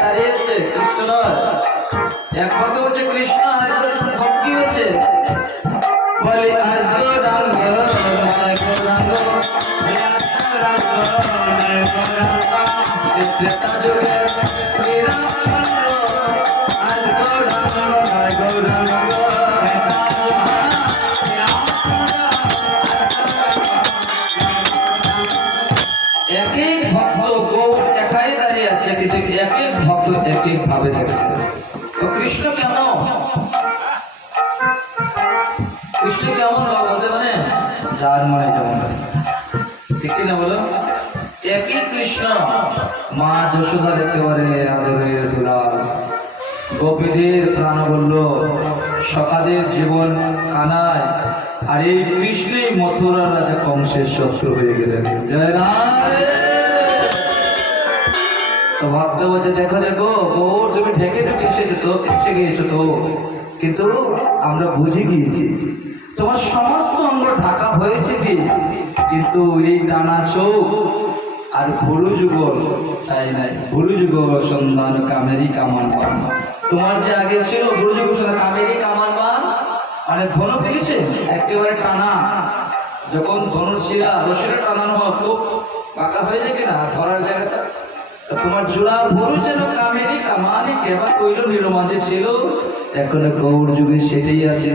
দাঁড়িয়েছে কৃষ্ণ নয়, একমাত্র হচ্ছে কৃষ্ণ, ভক্তি হচ্ছে বলে আসবো রাঙ্গ রাঙ্গ এক এক ভক্ত গৌর একাই দাঁড়িয়ে আছে, কিন্তু এক এক ভক্ত এক এক ভাবে দেখছে। তো কৃষ্ণ কেন, কৃষ্ণ কেমন বলতে মানে যার মনে যেমন, ঠিক না বলো? একই কৃষ্ণ, মা যশোদার একেবারে আদরের দুলাল, গোপীদের প্রাণ বলল, সকাদের জীবন কানায়, আর এই কৃষ্ণই মথুরার রাজা কংসের শত্রু হয়ে গেলেন। জয় রাম। তো ভাবতে বলছে দেখো দেখো গৌর তুমি ঢেকে ঢুকে এসেছো তো, এসে গিয়েছো তো, কিন্তু আমরা বুঝে গিয়েছি তোমার সমস্ত অঙ্গ ঢাকা হয়েছে ঠিক, কিন্তু এই টানা চোখ আর ভুরু যুগল চাই নাই, ভুরু যুগল সন্ধান কামেরই কামান পান। তোমার যে আগে ছিল ভুরু যুগ সন্ধান কামেরই কামান পান, মানে ধনু পেয়েছে একেবারে টানা, যখন ধনুর শিরা রশিটা টানানো হয় খুব পাকা হয়ে যায় কিনা ধরার জায়গাটা, তোমার জোড়া ভুরু যেন কামেরই কামানি কেবা কইল নিরমাদে ছিল, এখন গৌর যুগে সেটাই আছে।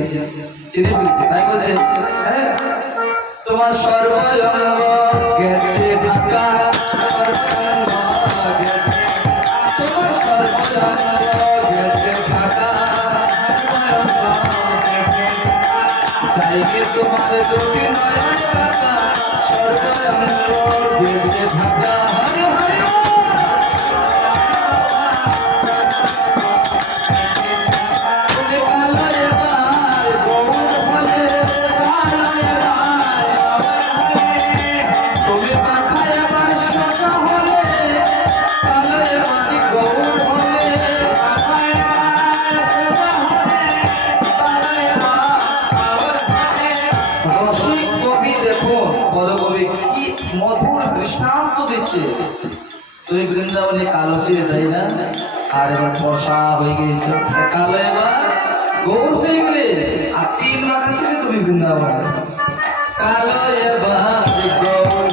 চিনে ফেলতে তাই বলছে, হ্যাঁ তোমার সর্বঙ্গ গেছে ঢাকা, তোমার সর্বঙ্গ গেছে ঢাকা, চাইলে তোমার দুটি নয়ন ঢাকা, সর্বঙ্গ গেছে ঢাকা। হরে হরে মধুর দৃষ্টান্ত দিচ্ছে, তুমি বৃন্দাবনে কালো ছিল তাই না, আর এবার বর্ষা হয়ে গিয়েছো, কালো এবার গৌর হয়ে গেলে, আর 3 মাস ছিল তুমি বৃন্দাবনে, কালো এবার গৌর